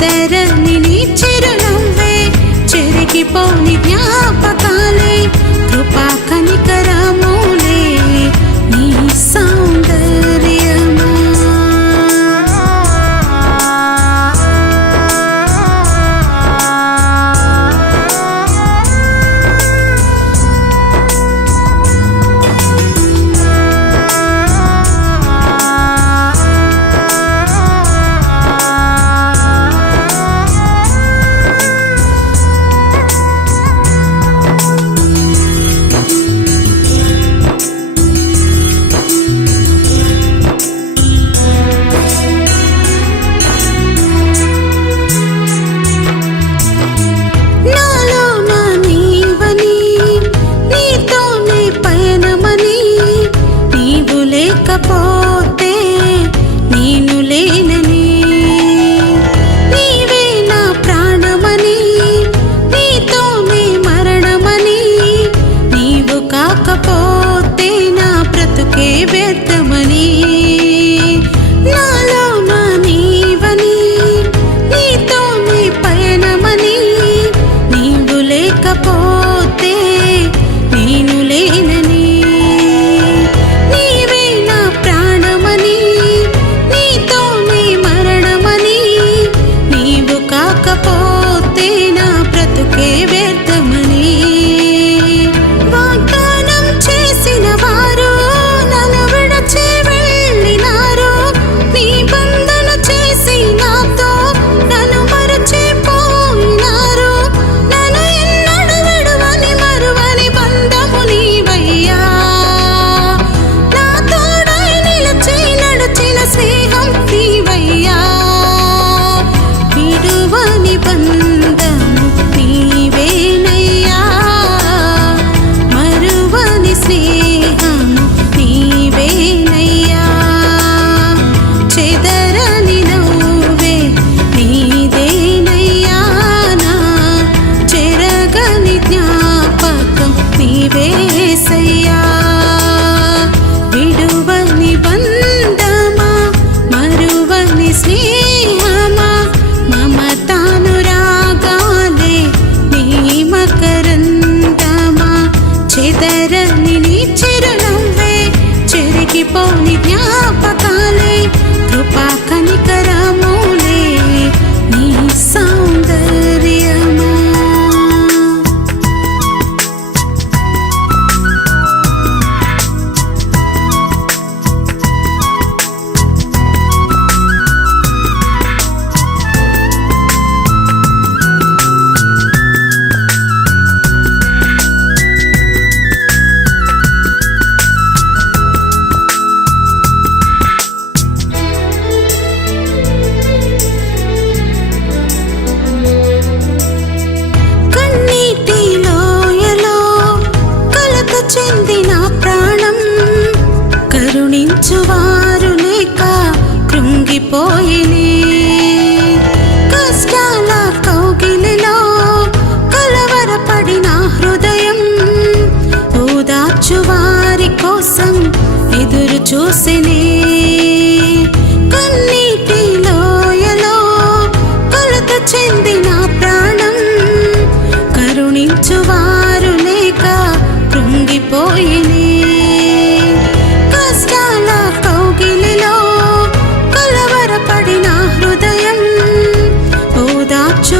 there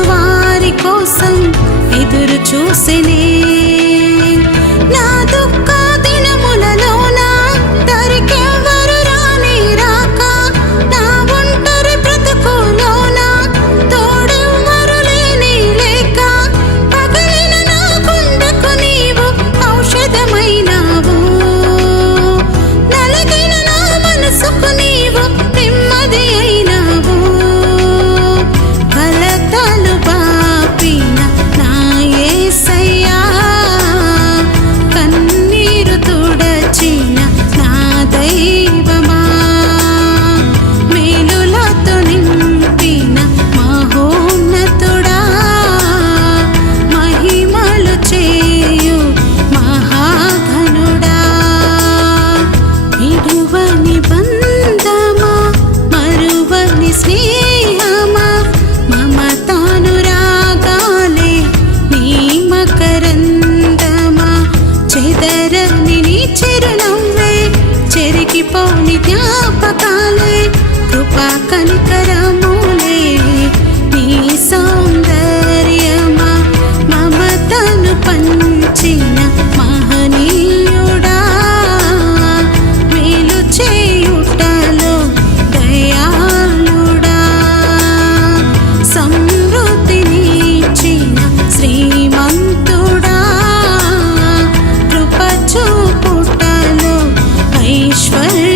వారి కోసం ఎదురు చూసినే చరందిని చెరునవ్వే చెరికిపోని జ్ఞాపకాలే కృపా కనికరము. ईश्वर